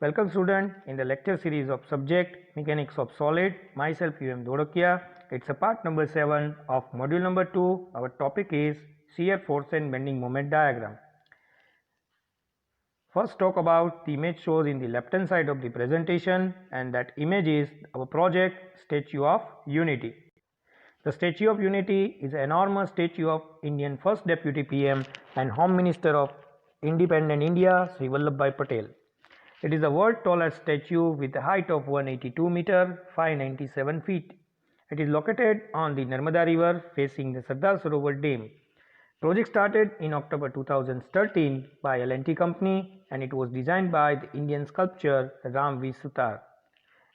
Welcome student in the lecture series of subject Mechanics of Solid. Myself UM Dorakia. It's a part number 7 of module number 2. Our topic is shear force and bending moment diagram. First talk about the image shows in the left hand side of the presentation, and that image is our project Statue of Unity. The Statue of Unity is an enormous statue of Indian first Deputy PM and Home Minister of Independent India, Sri Vallabhbhai Patel. It is the world's tallest statue with a height of 182 meter, 597 feet. It is located on the Narmada River facing the Sardar Sarovar Dam. Project started in October 2013 by L&T Company, and it was designed by the Indian sculptor Ram V. Sutar.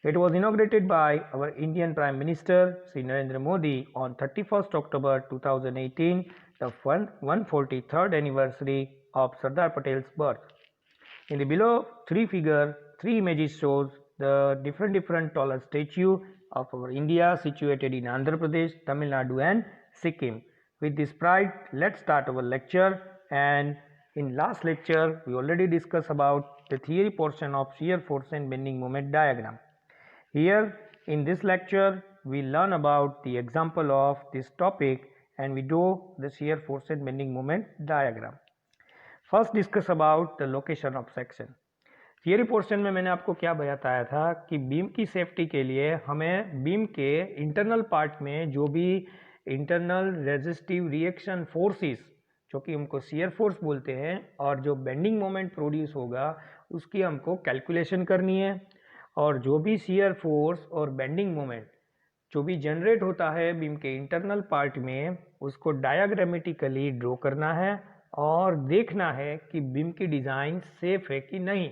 It was inaugurated by our Indian Prime Minister Sri Narendra Modi on 31st October 2018, the 143rd anniversary of Sardar Patel's birth. In the below three images shows the different taller statue of our India situated in Andhra Pradesh, Tamil Nadu and Sikkim. With this pride, let's start our lecture. And in last lecture, we already discussed about the theory portion of shear force and bending moment diagram. Here in this lecture, we learn about the example of this topic and we do the shear force and bending moment diagram. First discuss about the location of section. Theory portion में मैंने आपको क्या बताया था कि beam की safety के लिए हमें बीम के इंटरनल पार्ट में जो भी इंटरनल रेजिस्टिव रिएक्शन फोर्सेस जो कि हमको शियर फोर्स बोलते हैं और जो बेंडिंग मोमेंट प्रोड्यूस होगा उसकी हमको कैलकुलेशन करनी है, और जो भी शियर फोर्स और बेंडिंग मोमेंट जो भी जनरेट होता है बीम के इंटरनल पार्ट में उसको डायग्रामेटिकली ड्रॉ करना है और देखना है कि बीम की डिज़ाइन सेफ है कि नहीं,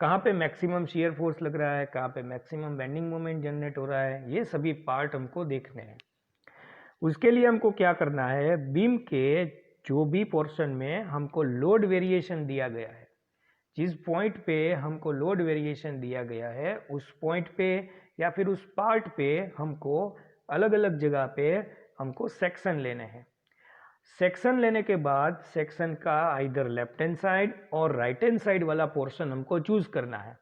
कहाँ पे मैक्सिमम शियर फोर्स लग रहा है, कहाँ पे मैक्सिमम बेंडिंग मोमेंट जनरेट हो रहा है, ये सभी पार्ट हमको देखने हैं. उसके लिए हमको क्या करना है, बीम के जो भी पोर्शन में हमको लोड वेरिएशन दिया गया है, जिस पॉइंट पे हमको लोड वेरिएशन दिया गया है उस पॉइंट पे या फिर उस पार्ट पे हमको अलग अलग जगह पे हमको सेक्शन लेने हैं. सेक्शन लेने के बाद सेक्शन का आइदर लेफ्ट हैंड साइड और राइट हैंड साइड वाला पोर्शन हमको चूज करना है.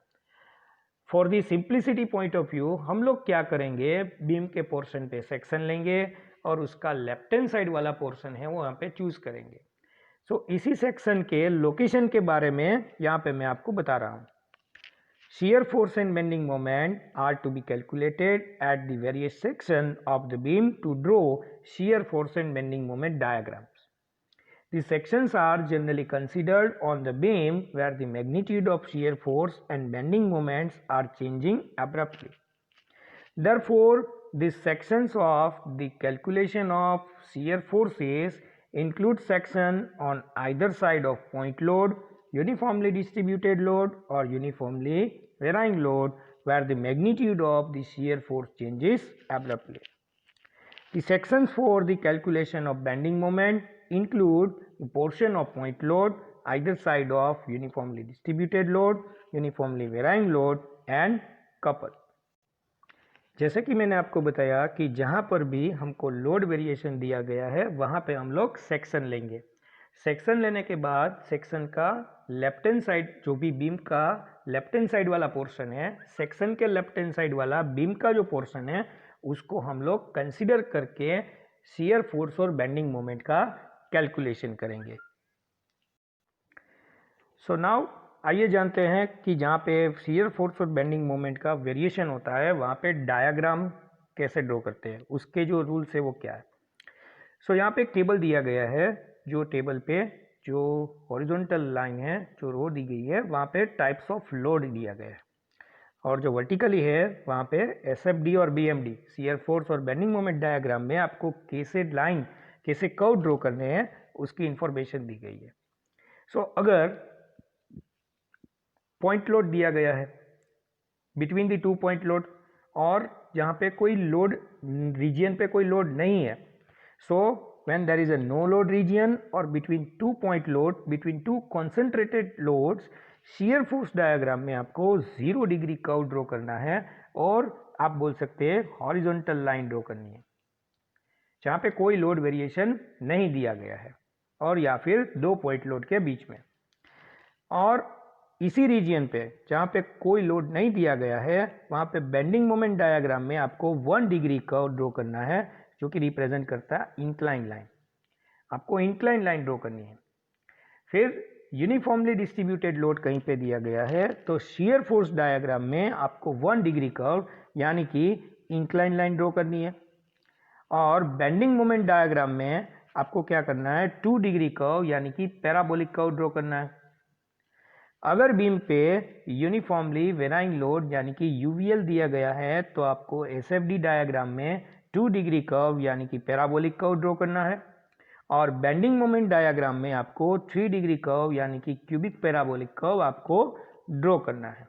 For the simplicity point of view हम लोग क्या करेंगे, बीम के पोर्शन पे सेक्शन लेंगे और उसका लेफ्ट हैंड साइड वाला पोर्शन है वो यहाँ पे चूज करेंगे. सो इसी सेक्शन के लोकेशन के बारे में यहाँ पे मैं आपको बता रहा हूँ. Shear force and bending moment are to be calculated at the various sections of the beam to draw shear force and bending moment diagrams. The sections are generally considered on the beam where the magnitude of shear force and bending moments are changing abruptly. Therefore, the sections of the calculation of shear forces include section on either side of point load, uniformly distributed load or uniformly varying load where the magnitude of the shear force changes abruptly. The sections for the calculation of bending moment include the portion of point load, either side of uniformly distributed load, uniformly varying load and couple. जैसे कि मैंने आपको बताया कि जहाँ पर भी हमको लोड वेरिएशन दिया गया है वहाँ पे हम लोग सेक्शन लेंगे. सेक्शन लेने के बाद सेक्शन का लेफ्ट हैंड साइड जो भी बीम का लेफ्ट हैंड साइड वाला पोर्शन है, सेक्शन के लेफ्ट हैंड साइड वाला बीम का जो पोर्शन है उसको हम लोग कंसीडर करके शियर फोर्स और बेंडिंग मोमेंट का कैलकुलेशन करेंगे. सो नाउ आइए जानते हैं कि जहाँ पे शियर फोर्स और बेंडिंग मोमेंट का वेरिएशन होता है वहाँ पे डायग्राम कैसे ड्रॉ करते हैं, उसके जो रूल्स है वो क्या है. सो यहाँ पे एक टेबल दिया गया है, जो टेबल पे जो हॉरिजॉन्टल लाइन है जो रो दी गई है वहाँ पे टाइप्स ऑफ लोड दिया गया है, और जो वर्टिकली है वहाँ पे SFD और BMD शियर फोर्स और बेंडिंग मोमेंट डायग्राम में आपको कैसे लाइन कैसे कर्व ड्रॉ करने हैं उसकी इंफॉर्मेशन दी गई है. सो अगर पॉइंट लोड दिया गया है between the two point load और जहाँ पे कोई लोड रीजन पे कोई लोड नहीं है, सो when there is a no load region or between two point load between two concentrated loads, shear force diagram में आपको 0 डिग्री कर्व ड्रॉ करना है और आप बोल सकते हैं हॉरिजॉन्टल लाइन ड्रॉ करनी है जहाँ पे कोई लोड वेरिएशन नहीं दिया गया है और या फिर दो पॉइंट लोड के बीच में. और इसी रीजन पे जहाँ पे कोई लोड नहीं दिया गया है वहाँ पे बेंडिंग मोमेंट डायग्राम में आपको 1 डिग्री कर्व ड्रॉ करना है, जो कि रिप्रेजेंट करता है इंक्लाइन लाइन। आपको इंक्लाइन लाइन ड्रॉ करनी है। फिर यूनिफॉर्मली डिस्ट्रीब्यूटेड लोड कहीं पे दिया गया है तो शियर फोर्स डायग्राम में आपको 1 डिग्री कर्व यानी कि इंक्लाइन लाइन ड्रॉ करनी है। और बेंडिंग मोमेंट डायग्राम में आपको क्या करना है, 2 डिग्री कर्व यानी कि पैराबोलिक कर्व ड्रॉ करना है। अगर बीम पे यूनिफॉर्मली वेराइंग लोड यानी कि यूवीएल दिया गया है तो आपको एसएफडी डायग्राम में 2 डिग्री कर्व यानी कि पैराबोलिक कर्व ड्रॉ करना है। और बेंडिंग मोमेंट डायग्राम में आपको 3 डिग्री कर्व यानी कि क्यूबिक पैराबोलिक कर्व आपको ड्रॉ करना है।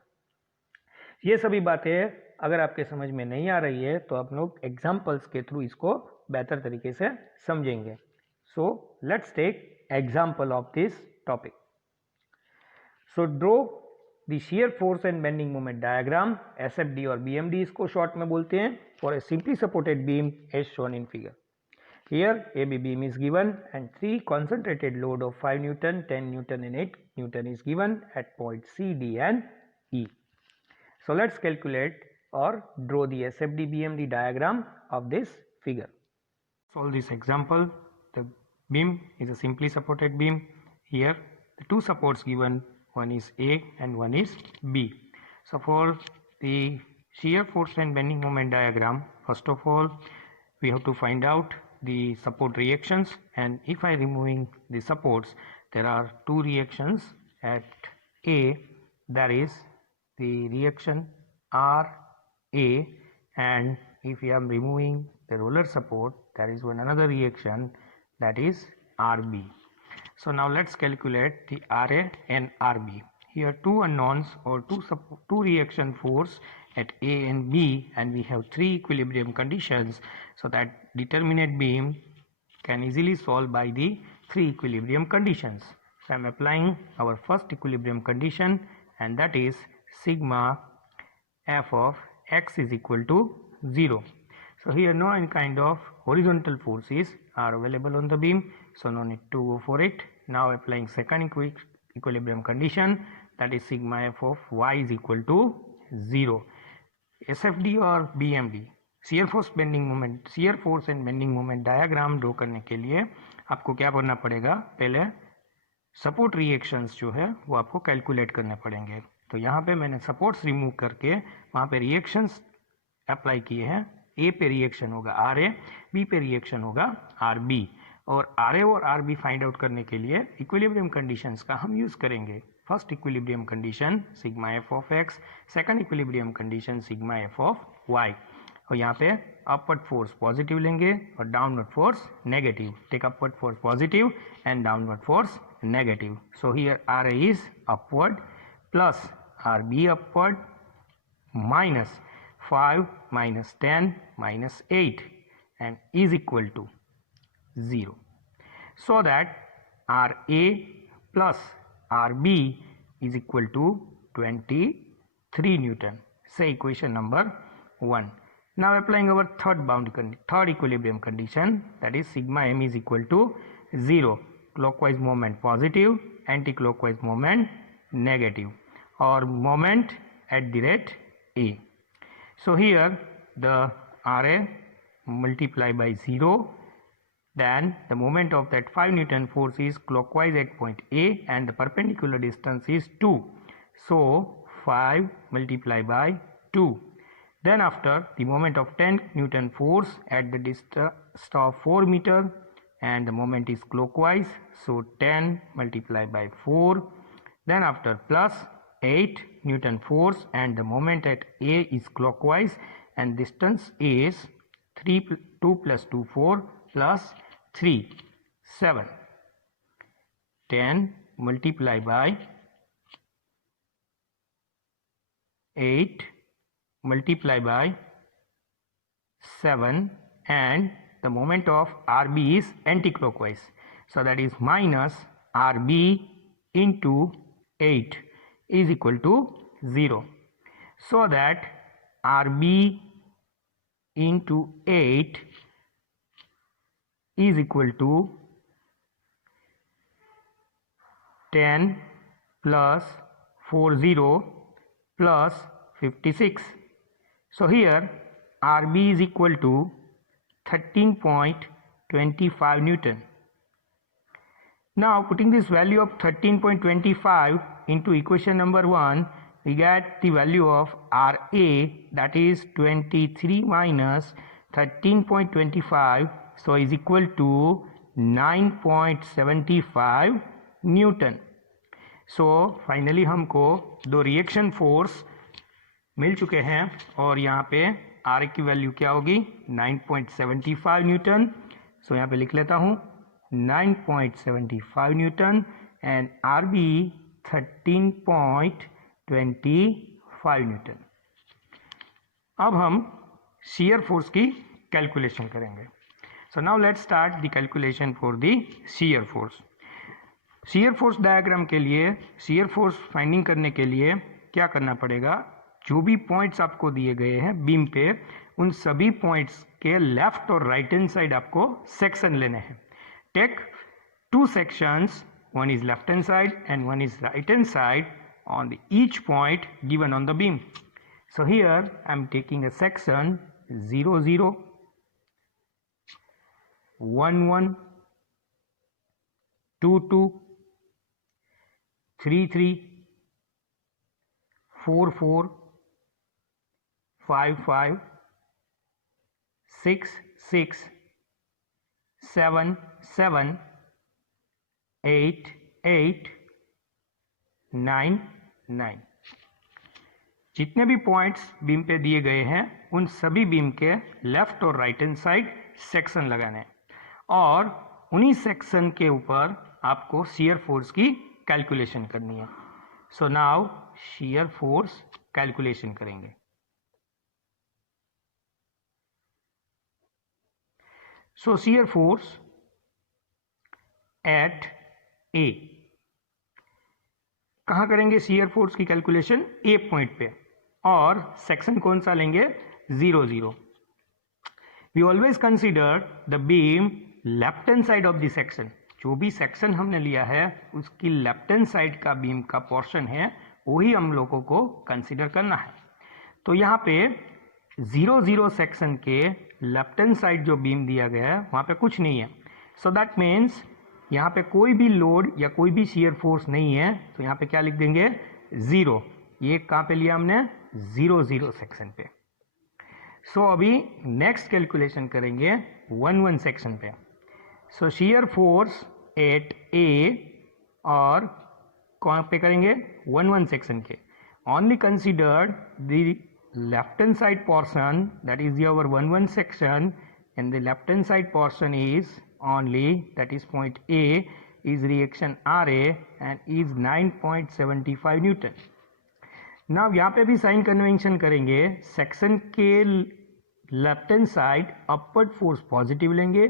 ये सभी बातें अगर आपके समझ में नहीं आ रही है तो आप लोग एग्जाम्पल्स के थ्रू इसको बेहतर तरीके से समझेंगे। So let's take example of this topic. So draw the shear force and bending moment diagram, SFD और बीएमडी इसको शॉर्ट में बोलते हैं, for a simply supported beam as shown in figure. Here AB beam is given and 3 concentrated load of 5 Newton, 10 Newton and 8 Newton is given at point C, D and E. So let's calculate or draw the SFD BMD diagram of this figure. Solve this example. The beam is a simply supported beam. Here the two supports given, one is A and one is B. So for the shear force and bending moment diagram, first of all we have to find out the support reactions, and if I removing the supports there are two reactions at A, that is the reaction RA, and if we are removing the roller support there is one another reaction that is RB. So now let's calculate the RA and RB. Here two unknowns or two reaction force at A and B, and we have 3 equilibrium conditions, so that determinate beam can easily solve by the 3 equilibrium conditions. So I am applying our first equilibrium condition, and that is sigma f of x is equal to 0. So here no any kind of horizontal forces are available on the beam, so no need to go for it. Now applying second equilibrium condition, that is sigma f of y is equal to 0. SFD और BMD shear force bending moment, shear force and bending moment diagram draw करने के लिए आपको क्या करना पड़ेगा, पहले support reactions जो है वो आपको कैलकुलेट करने पड़ेंगे। तो यहाँ पे मैंने सपोर्ट्स रिमूव करके वहाँ पे रिएक्शंस अप्लाई किए हैं। ए पे रिएक्शन होगा RA, बी पे रिएक्शन होगा RB, और RA और RB फाइंड आउट करने के लिए इक्विलिब्रियम कंडीशंस का हम यूज़ करेंगे। First equilibrium condition sigma f of x, second equilibrium condition sigma f of y। और यहाँ पे अपवर्ड फोर्स पॉजिटिव लेंगे और downward force negative. Take upward force positive and downward force negative. So here RA is upward plus RB upward minus 5 minus 10 minus 8 and is equal to 0. So that RA plus RB is equal to 23 Newton. Say equation number 1. Now applying our third equilibrium condition, that is sigma m is equal to 0. Clockwise moment positive, anti-clockwise moment negative, or moment at the rate A. So here the RA multiply by 0, then the moment of that 5 Newton force is clockwise at point A and the perpendicular distance is 2. So 5 multiply by 2. Then after the moment of 10 Newton force at the distance of 4 meter and the moment is clockwise, so 10 multiply by 4. Then after plus 8 Newton force and the moment at A is clockwise and distance is 2 plus 2 4 plus 3 7. 10 multiply by 8 multiply by 7, and the moment of RB is anti-clockwise, so that is minus RB into 8 is equal to 0. So that RB into 8 is equal to 10 plus 40 plus 56. So here RB is equal to 13.25 Newton. Now putting this value of 13.25 into equation number 1, we get the value of RA, that is 23 minus 13.25, so is equal to 9.75 Newton. So finally हमको दो reaction force मिल चुके हैं और यहाँ पे R की value क्या होगी 9.75 न्यूटन. सो यहाँ पे लिख लेता हूँ 9.75 न्यूटन एंड RB 13.25 न्यूटन. अब हम shear फोर्स की कैलकुलेशन करेंगे. So now let's start the calculation for the shear force. shear force diagram के लिए, shear फोर्स फाइंडिंग करने के लिए क्या करना पड़ेगा, जो भी पॉइंट्स आपको दिए गए हैं बीम पे, उन सभी पॉइंट्स के लेफ्ट और राइट हैंड साइड आपको सेक्शन लेने हैं. Take 2 sections, one is left hand side and one is right hand side on each point given on the beam. So here I am taking a section 0 0, 1 1, 2 2, 3 3, 4 4, 5 5, 6 6, 7 7, 8 8, 9 9. जितने भी points beam पे दिए गए हैं उन सभी बीम के लेफ्ट और राइट हैंड साइड सेक्शन लगाने हैं और उन्हीं सेक्शन के ऊपर आपको shear फोर्स की कैलकुलेशन करनी है. So now shear force calculation करेंगे. So shear force at A, कहाँ करेंगे shear फोर्स की कैलकुलेशन? ए पॉइंट पे. और सेक्शन कौन सा लेंगे? 0 0. We always consider the beam left hand side of the section. जो भी सेक्शन हमने लिया है उसकी लेफ्ट हैंड साइड का बीम का पोर्शन है वही हम लोगों को कंसिडर करना है. तो यहाँ पे 0 0 सेक्शन के लेफ्ट हैंड साइड जो बीम दिया गया है वहाँ पे कुछ नहीं है. सो दैट मीन्स यहाँ पे कोई भी लोड या कोई भी shear फोर्स नहीं है. तो यहाँ पे क्या लिख देंगे? 0. ये कहाँ पे लिया हमने? 0 0 सेक्शन पे. सो अभी नेक्स्ट कैलकुलेशन करेंगे 1 1 सेक्शन पे. सो shear फोर्स एट ए और कहाँ पे करेंगे? 1 1 सेक्शन के. Only considered the left hand side portion, that is your 1 1 section, and the left hand side portion is only, that is point A, is reaction RA and is 9.75 Newton. Now यहाँ पे भी sign convention करेंगे. Section के left hand side upward force positive लेंगे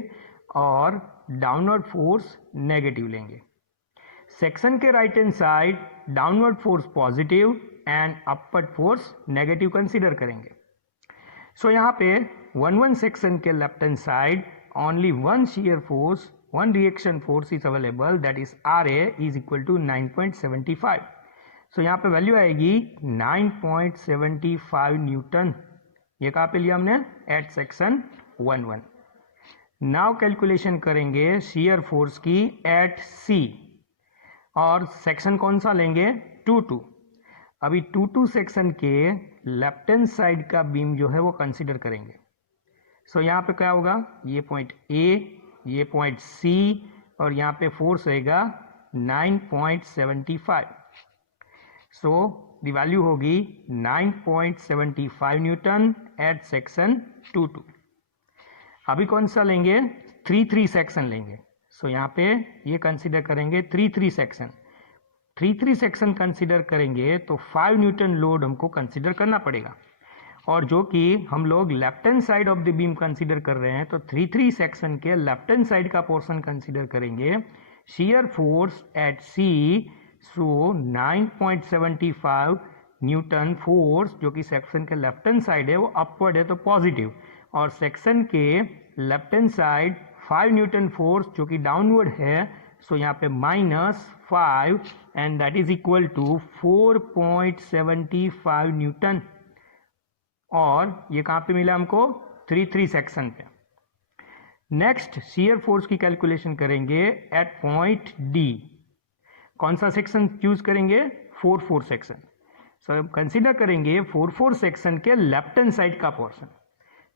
और downward force negative लेंगे. Section के right hand side downward force positive and upward force negative consider करेंगे. सो यहाँ पे 1 1 सेक्शन के left hand side only one shear force, one reaction force is available, that is RA is equal to 9.75. So यहाँ पे value आएगी 9.75 Newton. ये कहाँ पे लिया हमने? At section 1 1. नाउ कैलकुलेशन करेंगे shear फोर्स की एट C और सेक्शन कौन सा लेंगे? 2 2. अभी 2 2 सेक्शन के लेफ्ट हैंड साइड का बीम जो है वो कंसिडर करेंगे. सो यहाँ पे क्या होगा? ये पॉइंट A, ये पॉइंट C और यहाँ पे फोर्स रहेगा 9.75. सो द वैल्यू होगी 9.75 न्यूटन एट सेक्शन 2 2. अभी कौन सा लेंगे? 3 3 सेक्शन लेंगे. सो यहाँ पे ये कंसिडर करेंगे 3 3 सेक्शन. 3 3 सेक्शन कंसिडर करेंगे तो 5 न्यूटन लोड हमको कंसिडर करना पड़ेगा. और जो कि हम लोग left hand side of the beam consider कर रहे हैं तो 3 3 सेक्शन के लेफ्ट हैंड साइड का पोर्शन कंसीडर करेंगे. shear फोर्स एट C, सो 9.75 न्यूटन फोर्स जो कि सेक्शन के लेफ्ट हैंड साइड है वो अपवर्ड है तो पॉजिटिव, और सेक्शन के left hand side 5 newton force जो कि डाउनवर्ड है सो यहाँ पे -5 and that is equal to 4.75 newton, और ये कहाँ पे मिला हमको 3 सेक्शन पे। नेक्स्ट शियर फोर्स की कैलकुलेशन करेंगे एट पॉइंट डी। कौन सा सेक्शन चूज करेंगे? 4 सेक्शन। सो अब कंसीडर करेंगे 4 सेक्शन के लेफ्ट हैंड साइड का पोर्शन।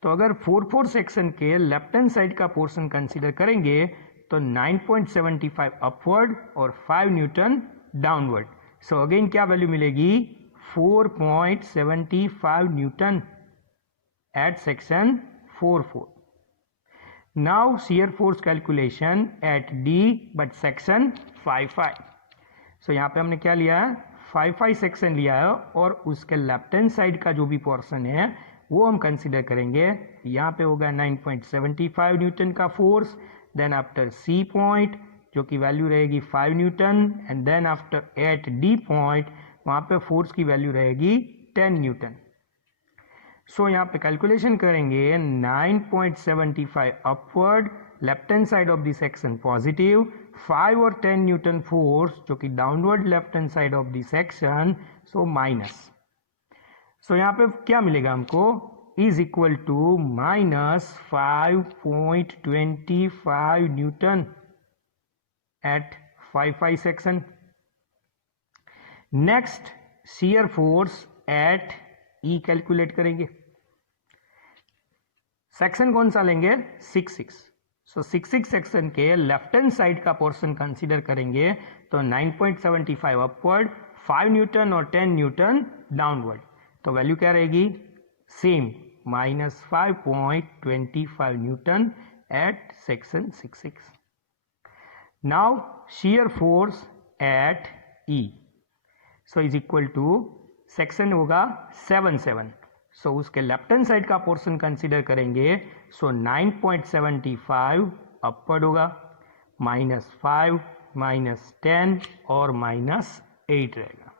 तो अगर 4 सेक्शन के लेफ्ट हैंड साइड का पोर्शन कंसीडर करेंगे तो 9.75 अपवर्ड और 5 न्यूटन डाउनवर्ड। सो अगेन क्या वैल्यू मिलेगी? 4.75 newton at section 4. Now shear force calculation at D but section 5. So यहाँ पे हमने क्या लिया है? 5 सेक्शन लिया है और उसके लेफ्ट हैंड साइड का जो भी पोर्शन है वो हम कंसीडर करेंगे। यहाँ पे होगा 9.75 न्यूटन का force, then after C point जो कि वैल्यू रहेगी 5 newton, and then after at D point वहाँ पे फोर्स की वैल्यू रहेगी 10 न्यूटन। सो यहाँ पे कैलकुलेशन करेंगे 9.75 upward, left hand side of the section positive, 5 और 10 न्यूटन फोर्स जो कि downward left hand side of the section, so minus. So यहाँ पे क्या मिलेगा हमको? Is equal to -5.25 newton at 5 section. Next shear force at E calculate करेंगे। Section कौन सा लेंगे? 6. सो 6 सेक्शन के लेफ्ट हैंड साइड का पोर्शन कंसीडर करेंगे तो 9.75 अपवर्ड, 5 न्यूटन और 10 न्यूटन डाउनवर्ड। तो वैल्यू क्या रहेगी? Same -5.25 newton at section 6. Now shear force at E, so is equal to section होगा 7. सो उसके लेफ्ट हैंड साइड का पोर्शन कंसीडर करेंगे, सो 9.75 अपवर्ड होगा, -5 -10 और -8 रहेगा।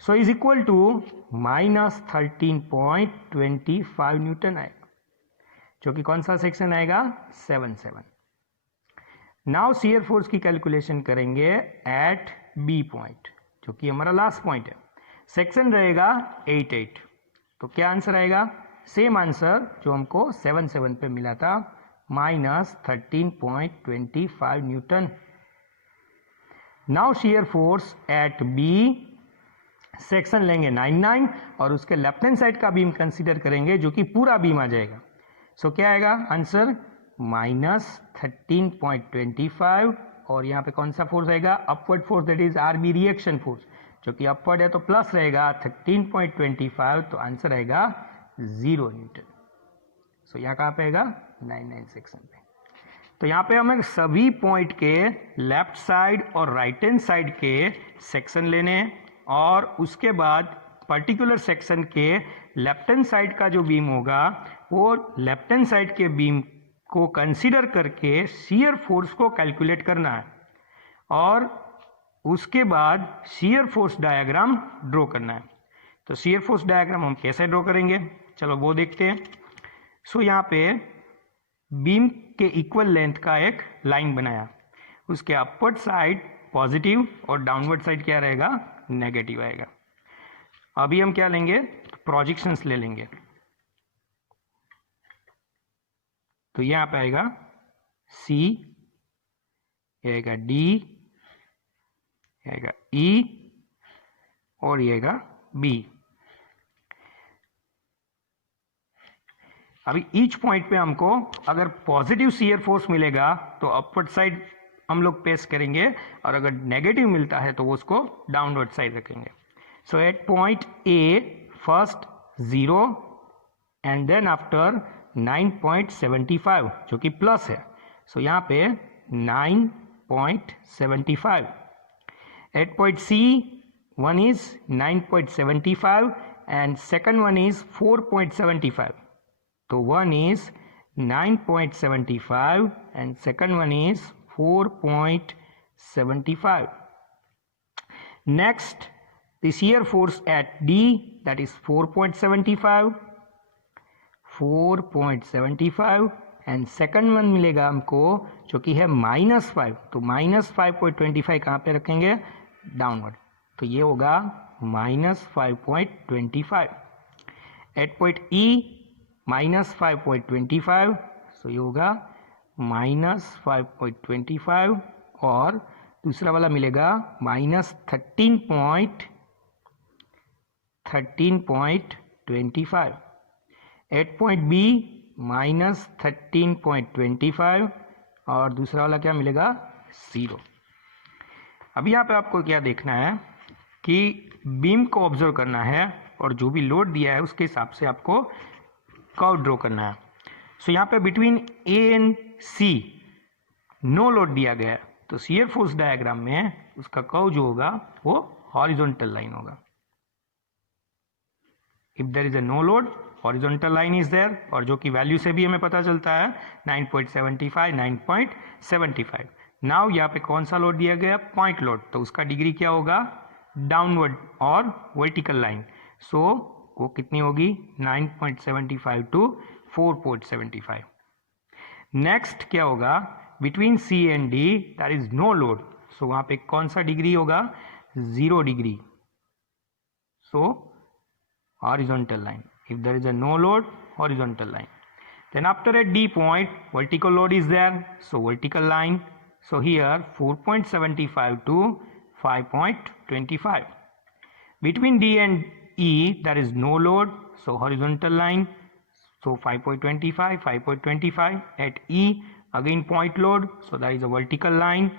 So is equal to -13.25 newton आएगा, जो कि कौन सा सेक्शन आएगा? 7. नाउ शियर फोर्स की कैलकुलेशन करेंगे एट बी पॉइंट, जो कि हमारा लास्ट पॉइंट है। सेक्शन रहेगा 8. तो क्या आंसर आएगा? सेम आंसर जो हमको 7 पे मिला था, -13.25 newton. Now shear force at B, section लेंगे 9 और उसके लेफ्ट हैंड साइड का बीम कंसीडर करेंगे जो कि पूरा बीम आ जाएगा। सो क्या आएगा आंसर? -13.25, और यहाँ पे कौन सा फोर्स आएगा? Upward force, that is RB reaction force, जो कि अपवर्ड है तो प्लस रहेगा 13.25, तो आंसर आएगा 0 न्यूटन। सो यहाँ कहाँ पे आएगा? 9 सेक्शन पे। तो यहाँ पे हमें सभी पॉइंट के लेफ्ट साइड और राइट हैंड साइड के सेक्शन लेने हैं, और उसके बाद पर्टिकुलर सेक्शन के लेफ्ट हैंड साइड का जो बीम होगा वो लेफ्ट हैंड साइड के बीम को कंसीडर करके शियर फोर्स को कैलकुलेट करना है, और उसके बाद शियर फोर्स डायग्राम ड्रॉ करना है। तो शियर फोर्स डायग्राम हम कैसे ड्रॉ करेंगे, चलो वो देखते हैं। सो यहाँ पे बीम के इक्वल लेंथ का एक लाइन बनाया, उसके अपवर्ड साइड पॉजिटिव और डाउनवर्ड साइड क्या रहेगा? नेगेटिव आएगा। अभी हम क्या लेंगे? प्रोजेक्शंस ले लेंगे। तो यहाँ पे आएगा सी, ये आएगा डी, ये आएगा ई, और ये आएगा बी। अभी ईच पॉइंट पे हमको अगर पॉजिटिव शियर फोर्स मिलेगा तो अपवर्ड साइड हम लोग पेश करेंगे, और अगर नेगेटिव मिलता है तो वो उसको डाउनवर्ड साइड रखेंगे। So at point A first 0 and then after 9.75 जो कि प्लस है, सो यहाँ पे 9.75। At point C one is 9.75 and second one is 4.75. So one is 9.75 and second one is 4.75. Next, the shear force at D, that is 4.75, and second one मिलेगा हमको जो कि है -5, तो -5.25 कहाँ पे रखेंगे, डाउनवर्ड, तो ये होगा -5.25. एट पॉइंट E -5.25, सो ये होगा -5.25, और दूसरा वाला मिलेगा -13.25. एट पॉइंट B -13.25, और दूसरा वाला क्या मिलेगा, 0. अब यहाँ पे आपको क्या देखना है कि बीम को ऑब्जर्व करना है और जो भी लोड दिया है उसके हिसाब से आपको कर्व ड्रॉ करना है. सो यहाँ पे between A and C no load दिया गया है, तो शियर फोर्स डायग्राम में उसका कर्व जो होगा वो हॉरिजॉन्टल लाइन होगा. If there is a no load, horizontal line is there, और जो कि वैल्यू से भी हमें पता चलता है 9.75, 9.75. नाउ यहाँ पे कौन सा लोड दिया गया, पॉइंट लोड, तो उसका डिग्री क्या होगा, डाउनवर्ड और वर्टिकल लाइन. सो वो कितनी होगी, 9.75 टू 4.75. नेक्स्ट क्या होगा, between C and D that is no load, so वहां पे कौन सा डिग्री होगा, 0 degree. So horizontal line, if there is a no load, horizontal line. Then after at D point, vertical load is there, so vertical line. So here 4.75 to 5.25. Between D and E there is no load, so horizontal line. So 5.25, 5.25. At E again point load, so that is a vertical line.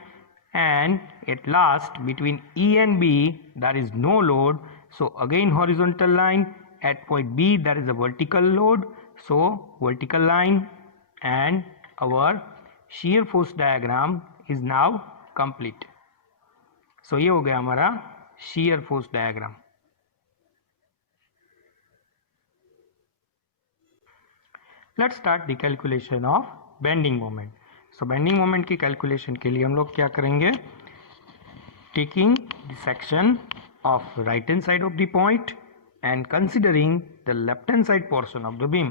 And at last between E and B there is no load, so again horizontal line. At point B there is a vertical load, so vertical line, and our shear force diagram is now complete. So ये हो गया हमारा shear force diagram. Let's start the calculation of bending moment. So bending moment की calculation के लिए हम लोग क्या करेंगे, taking the section of right hand side of the point and considering the left hand side portion of the beam.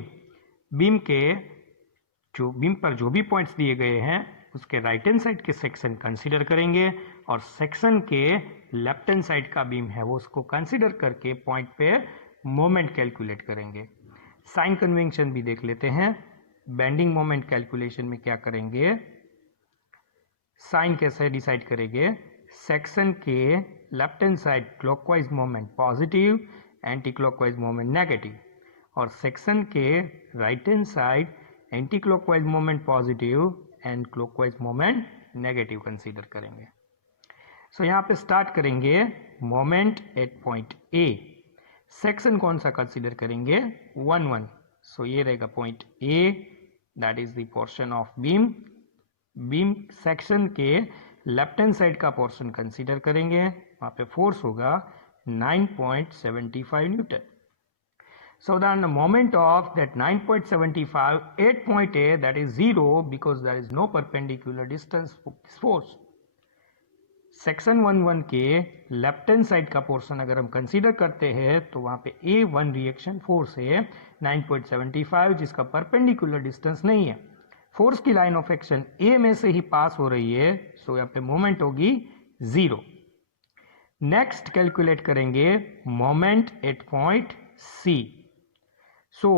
Beam पर जो भी पॉइंट्स दिए गए हैं उसके राइट हैंड साइड के सेक्शन कंसीडर करेंगे, और सेक्शन के लेफ्ट हैंड साइड का बीम है वो उसको कंसीडर करके पॉइंट पे मोमेंट कैलकुलेट करेंगे. साइन कन्वेंशन भी देख लेते हैं. बेंडिंग मोमेंट कैलकुलेशन में क्या करेंगे, साइन कैसे डिसाइड करेंगे, सेक्शन के left hand side clockwise moment positive, anti clockwise moment negative, और सेक्शन के right hand side anti clockwise moment positive and clockwise moment negative consider करेंगे. सो यहाँ पे स्टार्ट करेंगे moment at point A. Section कौन सा कंसीडर करेंगे, 1 1. सो ये रहेगा point A, that is the portion of beam. Beam section के लेफ्ट हैंड साइड का पोर्शन कंसीडर करेंगे, वहाँ पे फोर्स होगा 9.75 Newton. So then the moment of that 9.75 at point A, that is 0 because there is no perpendicular distance for this force. Section 1 के left hand side का portion अगर हम consider करते हैं तो वहाँ पे A1 रिएक्शन फोर्स है 9.75, जिसका परपेंडिकुलर डिस्टेंस नहीं है. फोर्स की लाइन ऑफ एक्शन A में से ही पास हो रही है, सो यहाँ पे मोमेंट होगी 0. नेक्स्ट कैलकुलेट करेंगे moment at point C. So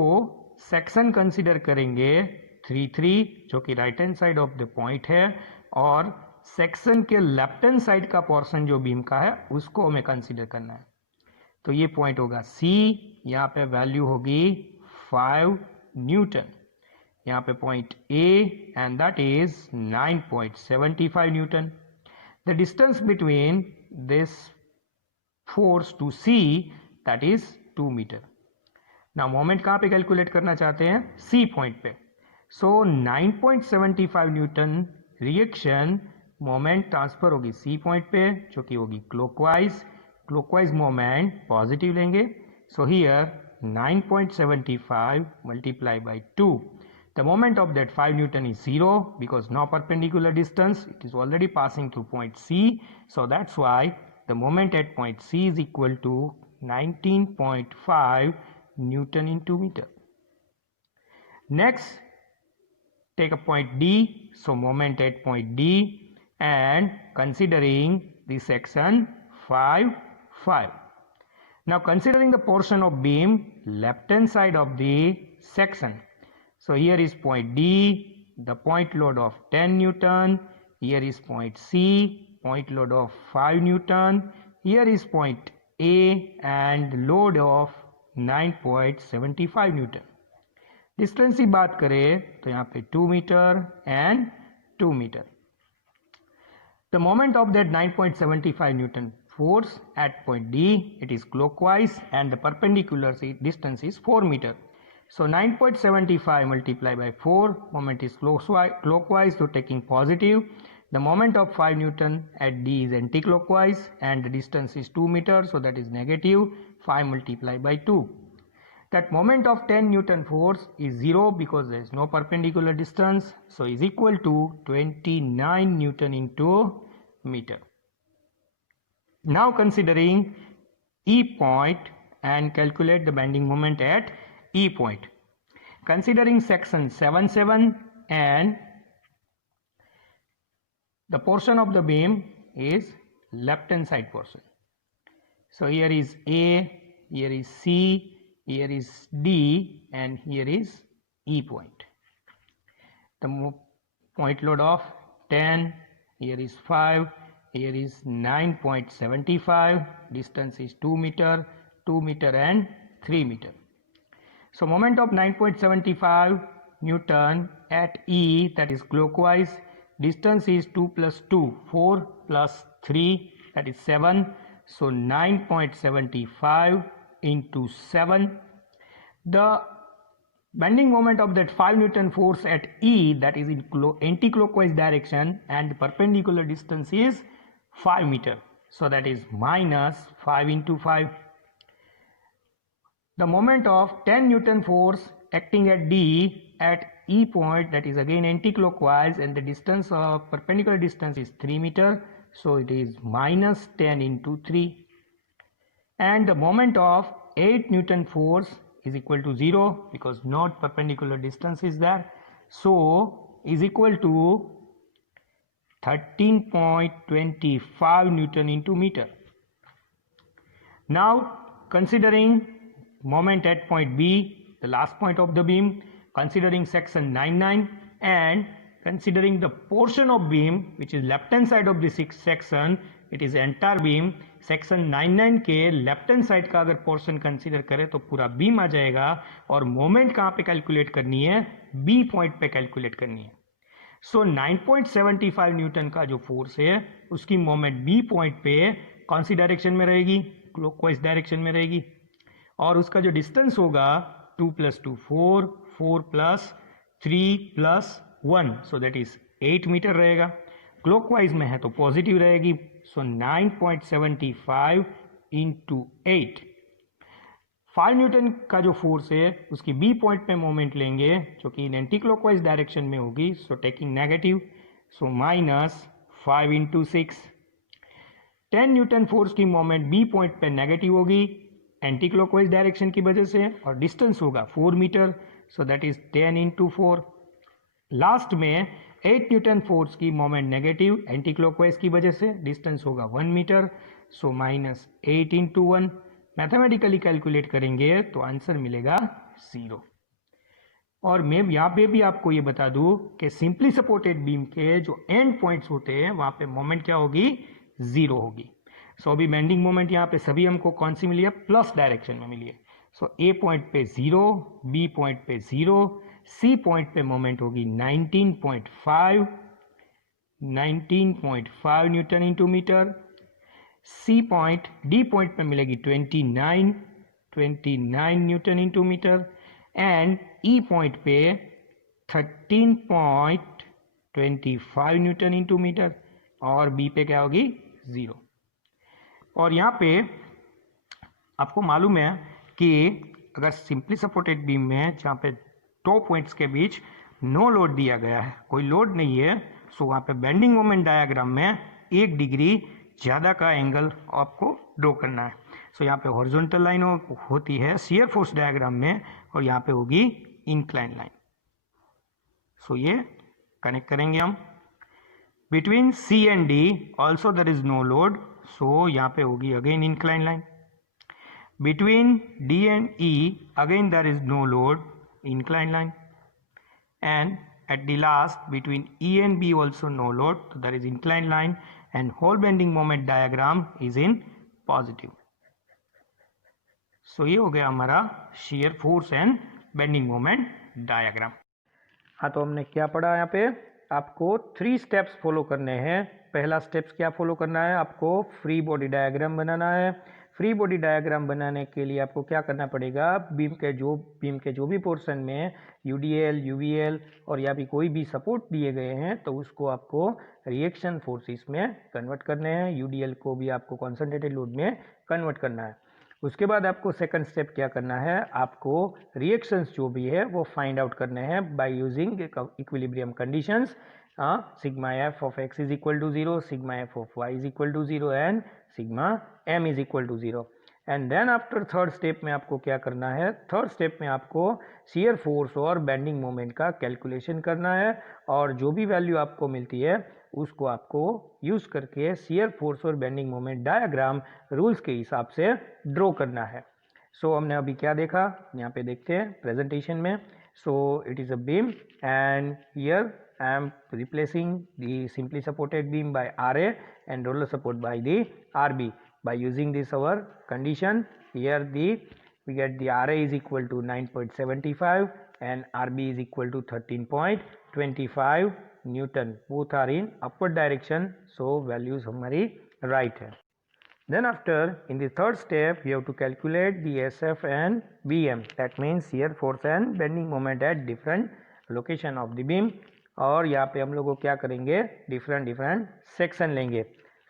section consider करेंगे 3 3 जो कि right hand side of the point है, और सेक्शन के लेफ्ट हैंड साइड का पोर्शन जो बीम का है उसको हमें कंसीडर करना है. तो ये पॉइंट होगा C, यहाँ पे वैल्यू होगी 5 न्यूटन. यहाँ पे point A and that is 9.75 newton. The distance between this force to C that is 2 metre. ना मोमेंट कहाँ पे कैलकुलेट करना चाहते हैं, C पॉइंट पे. So 9.75 newton reaction moment transfer होगी C पॉइंट पे, जो कि होगी क्लॉकवाइज मोमेंट पॉजिटिव लेंगे. So here 9.75 multiply by 2. The moment of that 5 newton is 0 because no perpendicular distance, it is already passing through point C. So that's why the moment at point C is equal to 19.5 Newton into meter. Next, take a point D, so moment at point D, and considering the section 5, 5. Now considering the portion of beam left hand side of the section. So here is point D, the point load of 10 Newton. Here is point C, point load of 5 Newton. Here is point A and load of 9.75 Newton. Distance की बात करें तो यहाँ पे 2 metre and 2 metre. The moment of that 9.75 Newton force at point D, it is clockwise and the perpendicular distance is 4 meter. So 9.75 multiplied by 4, moment is clockwise, so taking positive. The moment of 5 Newton at D is anti-clockwise and the distance is 2 meter, so that is negative. 5 multiplied by 2. That moment of 10 Newton force is 0 because there is no perpendicular distance, so is equal to 29 Newton into meter. Now considering E point and calculate the bending moment at E point. Considering section 7-7 and the portion of the beam is left hand side portion. So here is A, here is C, here is D, and here is E point. The point load of 10, here is 5, here is 9.75, distance is 2 meter and 3 meter. So moment of 9.75 Newton at E, that is clockwise, distance is 2 plus 2, 4 plus 3, that is 7, so 9.75 into 7. The bending moment of that 5 Newton force at E, that is in anti-clockwise direction, and the perpendicular distance is 5 meter, so that is minus 5 into 5. The moment of 10 Newton force acting at D at E point, that is again anti-clockwise, and the distance of perpendicular distance is 3 meter, so it is minus 10 into 3. And the moment of 8 Newton force is equal to 0 because no perpendicular distance is there, so is equal to 13.25 Newton into meter. Now considering moment at point B, the last point of the beam, considering section 9-9 and considering the portion of beam which is left hand side of the section, it is entire beam. Section 9-9 के left hand side का अगर portion consider करें तो पूरा beam आ जाएगा और moment कहाँ पे कैलकुलेट करनी है, बी पॉइंट पे कैलकुलेट करनी है. सो 9.75 न्यूटन का जो फोर्स है उसकी मोमेंट बी पॉइंट पे कौन सी डायरेक्शन में रहेगी, क्लॉकवाइज डायरेक्शन में रहेगी, और उसका जो डिस्टेंस होगा 2 + 2 4, 4 + 3 + 1, सो दैट इज 8 मीटर रहेगा. क्लॉकवाइज में है तो पॉजिटिव रहेगी, सो 9.75 into 8. 5 न्यूटन का जो फोर्स है उसकी बी पॉइंट पे मोमेंट लेंगे जो कि एंटी क्लॉकवाइज डायरेक्शन में होगी, so taking negative, so -5 into 6. 10 newton force की मोमेंट बी पॉइंट पे नेगेटिव होगी एंटी क्लॉकवाइज डायरेक्शन की वजह से, और डिस्टेंस होगा 4 metre, so that is 10 into 4. Last में 8 न्यूटन फोर्स की मोमेंट नेगेटिव एंटी क्लॉकवाइज की वजह से, डिस्टेंस होगा 1 metre, so -8 into 1. Mathematically calculate करेंगे तो आंसर मिलेगा 0. और मैं यहाँ पे भी आपको ये बता दूं कि सिंपली सपोर्टेड बीम के जो एंड पॉइंट्स होते हैं वहाँ पे मोमेंट क्या होगी, 0 होगी. सो अभी बेंडिंग मोमेंट यहाँ पे सभी हमको कौन सी मिली है, प्लस डायरेक्शन में मिली है. सो ए पॉइंट पे 0, बी पॉइंट पे 0, सी पॉइंट पे मोमेंट होगी 19.5 newton into metre. C point D point पे मिलेगी 29 newton into metre, and E point पे 13.25 न्यूटन इंटू मीटर, और बी पे क्या होगी, 0. और यहाँ पे आपको मालूम है कि अगर सिंपली सपोर्टेड बीम में जहाँ पे 2 पॉइंट्स के बीच नो लोड दिया गया है, कोई लोड नहीं है, सो वहाँ पे बेंडिंग मोमेंट डायग्राम में 1 डिग्री ज़्यादा का एंगल आपको ड्रॉ करना है. सो यहाँ पे हॉरिजॉन्टल लाइन होती है शियर फोर्स डायग्राम में, और यहाँ पे होगी इंक्लाइन लाइन. सो ये कनेक्ट करेंगे हम। Between C and D also there is no load, so यहाँ पे होगी again incline line. Between D and E again there is no load, inclined line, and at the last between E and B also no load, so there is inclined line, and whole bending moment diagram is in positive. So ये हो गया हमारा shear force and bending moment diagram। हाँ, तो हमने क्या पढ़ा यहाँ पे, आपको 3 स्टेप्स फॉलो करने हैं। पहला स्टेप्स क्या फॉलो करना है, आपको फ्री बॉडी डायग्राम बनाना है। फ्री बॉडी डायग्राम बनाने के लिए आपको क्या करना पड़ेगा, बीम के जो भी पोर्शन में यूडीएल, यूवीएल और या भी कोई भी सपोर्ट दिए गए हैं तो उसको आपको रिएक्शन फोर्सेस में कन्वर्ट करने हैं। यूडीएल को भी आपको कॉन्सेंट्रेटेड लोड में कन्वर्ट करना है। उसके बाद आपको सेकंड स्टेप क्या करना है, आपको रिएक्शंस जो भी है वो फाइंड आउट करने हैं by using equilibrium conditions. Sigma F of x is equal to 0, sigma F of y is equal to 0 and sigma M is equal to 0। And then after third step में आपको क्या करना है, third step में आपको shear force और bending moment का calculation करना है और जो भी वैल्यू आपको मिलती है उसको आपको यूज करके शियर फोर्स और बेंडिंग मोमेंट डायग्राम रूल्स के हिसाब से ड्रॉ करना है। सो हमने अभी क्या देखा, यहाँ पे देखते हैं प्रेजेंटेशन में। So it is a beam and here I am replacing the simply supported beam by RA and roller support by the RB. By using this our condition, here we get the RA is equal to 9.75 and RB is equal to 13.25 Newton. Both are in upward direction, so values हमारी right है। Then after in the third step we have to calculate the SF and BM, that means shear force and bending moment at different location of the beam। और यहाँ पे हम लोग को क्या करेंगे, डिफरेंट सेक्शन लेंगे।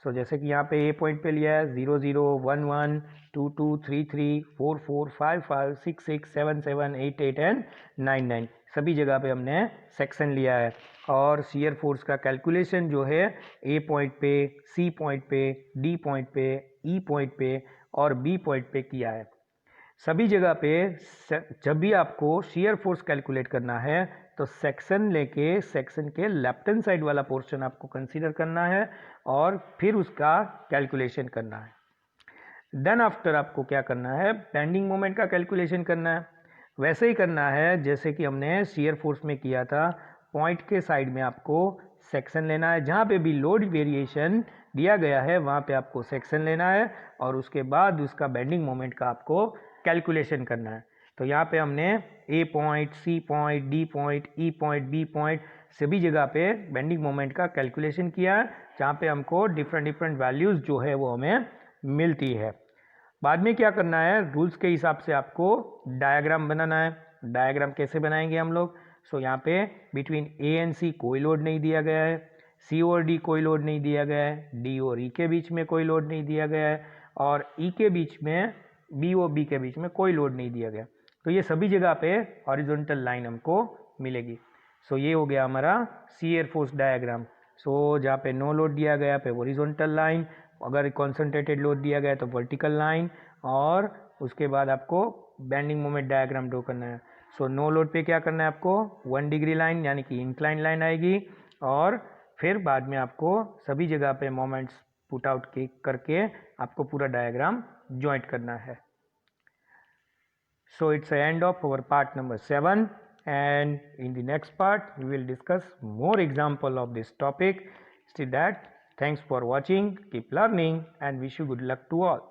सो जैसे कि यहाँ पे ए पॉइंट पे लिया है 0 0 1 1 2 2 3 3 4 4 5 5 6 6 7 7 8 8 एंड 9 9 सभी जगह पे हमने सेक्शन लिया है। और शियर फोर्स का कैलकुलेशन जो है ए पॉइंट पे, सी पॉइंट पे, डी पॉइंट पे, ई पॉइंट पे और बी पॉइंट पे किया है। सभी जगह पे जब भी आपको शियर फोर्स कैलकुलेट करना है तो सेक्शन लेके सेक्शन के लेफ्ट हैंड साइड वाला पोर्शन आपको कंसीडर करना है और फिर उसका कैलकुलेशन करना है। देन आफ्टर आपको क्या करना है, बेंडिंग मोमेंट का कैलकुलेशन करना है। वैसे ही करना है जैसे कि हमने शियर फोर्स में किया था। पॉइंट के साइड में आपको सेक्शन लेना है, जहाँ पे भी लोड वेरिएशन दिया गया है वहाँ पे आपको सेक्शन लेना है और उसके बाद उसका बेंडिंग मोमेंट का आपको कैलकुलेशन करना है। तो यहाँ पे हमने A point, C point, D point, E point, B point सभी जगह पे बेंडिंग मोमेंट का कैलकुलेशन किया है, जहाँ पे हमको डिफरेंट वैल्यूज़ जो है वो हमें मिलती है। बाद में क्या करना है, रूल्स के हिसाब से आपको डायग्राम बनाना है। डायग्राम कैसे बनाएंगे हम लोग, सो यहाँ पे बिटवीन ए एंड सी कोई लोड नहीं दिया गया है, सी और डी कोई लोड नहीं दिया गया है, डी और ई के बीच में कोई लोड नहीं दिया गया है और ई के बीच में, बी और बी के बीच में कोई लोड नहीं दिया गया। तो ये सभी जगह पे हॉरिजॉन्टल लाइन हमको मिलेगी। सो ये हो गया हमारा शियर फोर्स डायग्राम। सो जहाँ पे नो लोड दिया गया पे हॉरिजॉन्टल लाइन, अगर कॉन्सेंट्रेटेड लोड दिया गया तो वर्टिकल लाइन और उसके बाद आपको बेंडिंग मोमेंट डायग्राम ड्रॉ करना है। सो नो लोड पे क्या करना है, आपको 1 डिग्री लाइन यानी कि इंक्लाइन लाइन आएगी और फिर बाद में आपको सभी जगह पे मोमेंट्स पुट आउट करके आपको पूरा डायग्राम ज्वाइंट करना है। So it's the end of our part number 7 and in the next part we will discuss more example of this topic. Till that, thanks for watching, keep learning and wish you good luck to all.